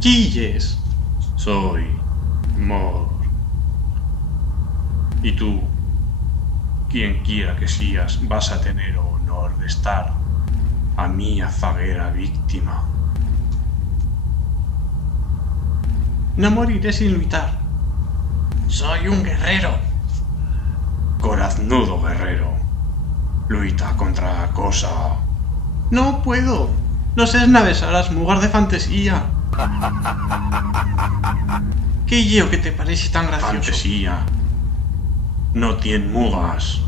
Quilles. Soy Mor. Y tú, quien quiera que seas, vas a tener el honor de estar a mi zaguera víctima. No moriré sin luchar. Soy un guerrero. Coraznudo guerrero, luita contra la cosa. No puedo. No seas naves a las mugas de fantasía. ¿Qué lleo que te parece tan gracioso? Fantasía. No tiene mugas.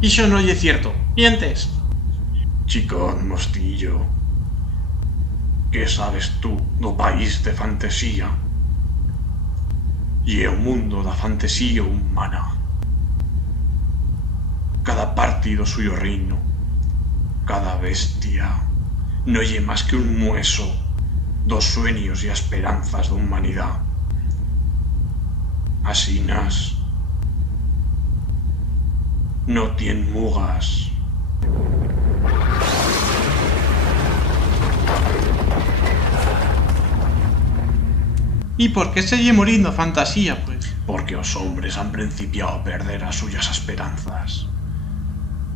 Y eso no es cierto. Mientes. Chico mostillo, ¿qué sabes tú do país de fantasía? Y el mundo da fantasía humana. Cada partido suyo reino, cada bestia, no oye más que un mueso dos sueños y esperanzas de humanidad. Asinas no tienen mugas. ¿Y por qué sigue muriendo fantasía, pues? Porque los hombres han principiado a perder as suyas esperanzas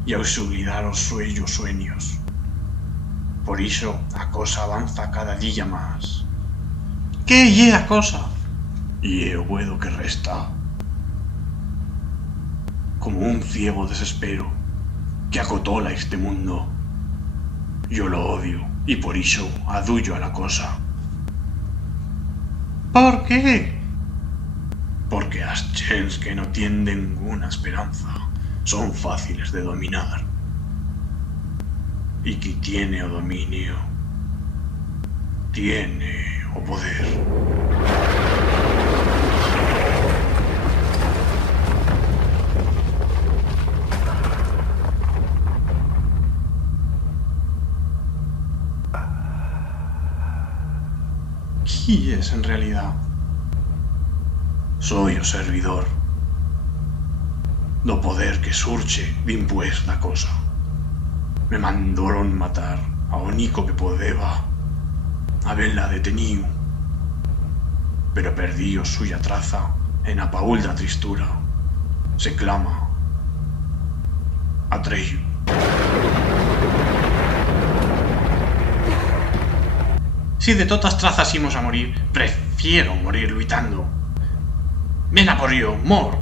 y a olvidar os suyos sueños. Por iso a cosa avanza cada día más. ¿Qué es a cosa? Y el buedo que resta, como un ciego desespero que acotola este mundo. Yo lo odio y por iso adullo a la cosa. ¿Por qué? Porque las gens que no tienen ninguna esperanza son fáciles de dominar. Y quien tiene o dominio, tiene o poder. ¿Qué es en realidad? Soy o servidor do poder que surche d'impués da cosa. Me mandaron matar a único que podeba haberla detenido, pero perdí o suya traza en a paúl da tristura. Se clama Atreyu. Si de todas trazas íbamos a morir, prefiero morir luchando. Ven a por yo, Mor.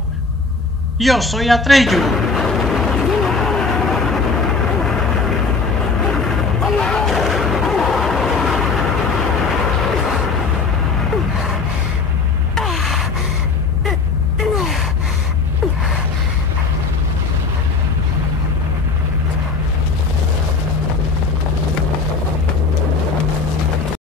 Yo soy Atreyu.